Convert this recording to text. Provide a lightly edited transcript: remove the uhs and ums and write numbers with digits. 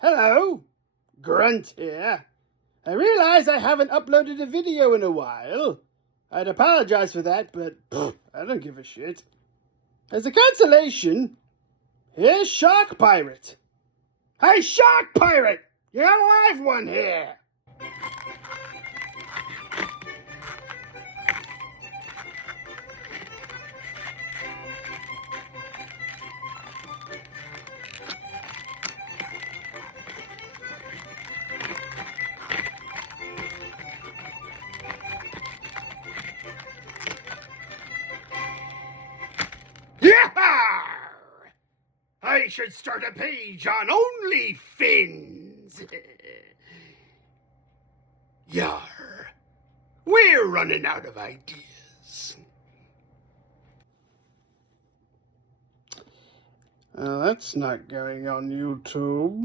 Hello, Grunt here. I realize I haven't uploaded a video in a while. I'd apologize for that, but I don't give a shit. As a consolation, here's Shark Pirate. Hey, Shark Pirate! You got a live one here! Yeah! I should start a page on OnlyFins. Yar. We're running out of ideas. That's not going on YouTube.